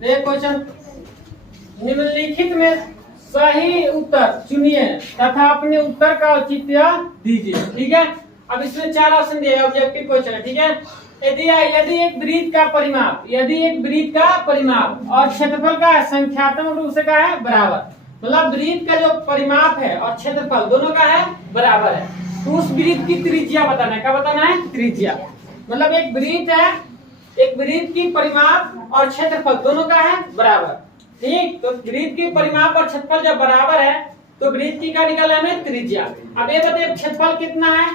देखिए क्वेश्चन, निम्नलिखित में सही उत्तर चुनिए तथा अपने उत्तर का औचित्य दीजिए। ठीक है, अब इसमें 4 ऑप्शन दिए, ऑब्जेक्टिव क्वेश्चन है। ठीक है, यदि एक वृत्त का परिमाप और क्षेत्रफल का संख्यात्मक रूप से का है बराबर, मतलब वृत्त का जो परिमाप है और क्षेत्रफल दोनों का है बराबर है, तो उस वृत्त की त्रिज्या बताना है। क्या बताना है? त्रिज्या। मतलब एक वृत्त की परिमाप और क्षेत्रफल दोनों का है बराबर। ठीक, तो वृत्त की परिमाप और क्षेत्रफल जब बराबर है तो वृत्त की क्या निकालना है? त्रिज्या। अब ये बताइए क्षेत्रफल कितना है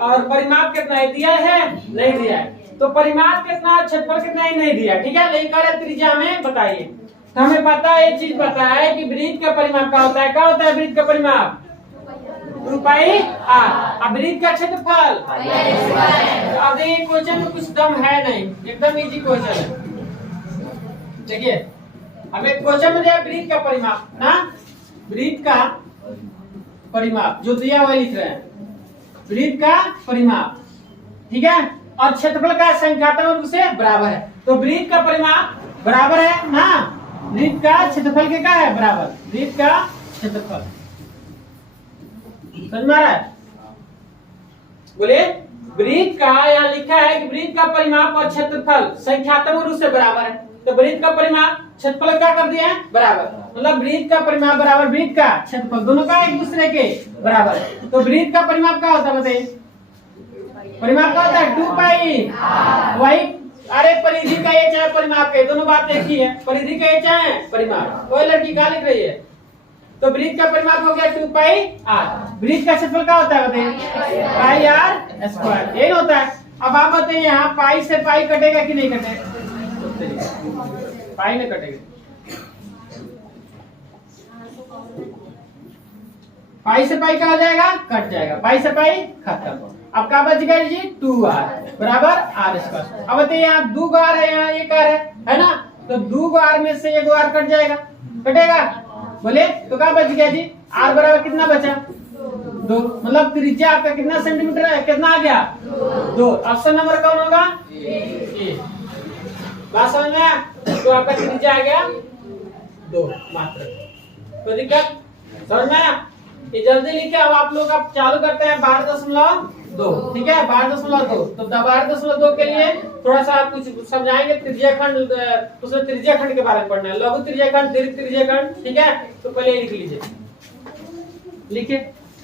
और परिमाप कितना है? दिया है? नहीं दिया है। तो परिमाप कितना है, क्षेत्रफल कितना है? नहीं दिया। ठीक है, लेकिन कह रहे त्रिज्या हमें बताइए। तो हमें पता है, ये चीज पता है कि वृत्त का परिमाप क्या होता है। क्या होता है वृत्त का परिमाप? 2πr। अब वृत्त का क्षेत्रफल। अब ये क्वेश्चन में कुछ दम है नहीं, एकदम इजी क्वेश्चन है। देखिए, अब एक क्वेश्चन में दिया वृत्त का परिमाप ना, वृत्त का परिमाप जो दिया हुआ लिख रहे हैं, वृत्त का परिमाप। ठीक है, और क्षेत्रफल का संख्यात्मक रूप से बराबर है। तो वृत्त का परिमाप बराबर है ना वृत्त का क्षेत्रफल के क्या है? बराबर। वृत्त का क्षेत्रफल समझ में आ रहा है? बोले वृत्त का, यहाँ लिखा है कि वृत्त का परिमाप और क्षेत्रफल संख्यात्मक रूप से बराबर है। तो वृत्त का परिमाप क्षेत्रफल क्या कर दिया है? बराबर। मतलब वृत्त का परिमाप बराबर वृत्त का क्षेत्रफल, दोनों का एक दूसरे के बराबर है। तो वृत्त का परिमाप क्या होता है बताइए? परिमाप क्या होता है? 2π। वही, अरे परिधि का ये चाहे परिमाप के, दोनों बात एक ही है। परिधि का ये चाहे परिमाप। कोई लड़की क्या लिख रही है? तो वृत्त का परिमाप हो गया 2πr। वृत्त का क्षेत्रफल क्या होता है बताइए? πr²। यही होता है। अब आप बताइए यहाँ पाई से पाई कटेगा कि नहीं कटेगा? पाई में कटेगा। पाई से पाई क्या हो जाएगा? कट जाएगा। पाई से पाई खत्म। अब क्या बच गया जी? 2r बराबर r²। अब बताइए यहाँ 2 r है, यहाँ 1 r है ना? तो 2 r में से 1 r कट जाएगा, कटेगा। बोले तो क्या बच गया जी? r बराबर कितना बचा? 2। मतलब त्रिज्या आपका कितना सेंटीमीटर है? कितना आ गया? 2। ऑप्शन नंबर कौन होगा? ए। बात समझ में आया? तो आपका त्रिज्या आ गया 2 मात्र। तो दिक्कत समझ में आया? ये जल्दी लिखे। अब आप लोग अब चालू करते हैं 12.2। ठीक है, 12.2। तो 12.2 के लिए थोड़ा सा कुछ समझाएंगे। त्रिज्या खंड, उसमें त्रिज्या खंड के बारे में पढ़ना है। लघु त्रिज्या खंड, दीर्घ त्रिज्या खंड। ठीक है, तो पहले लिख लीजिए, लिखिए।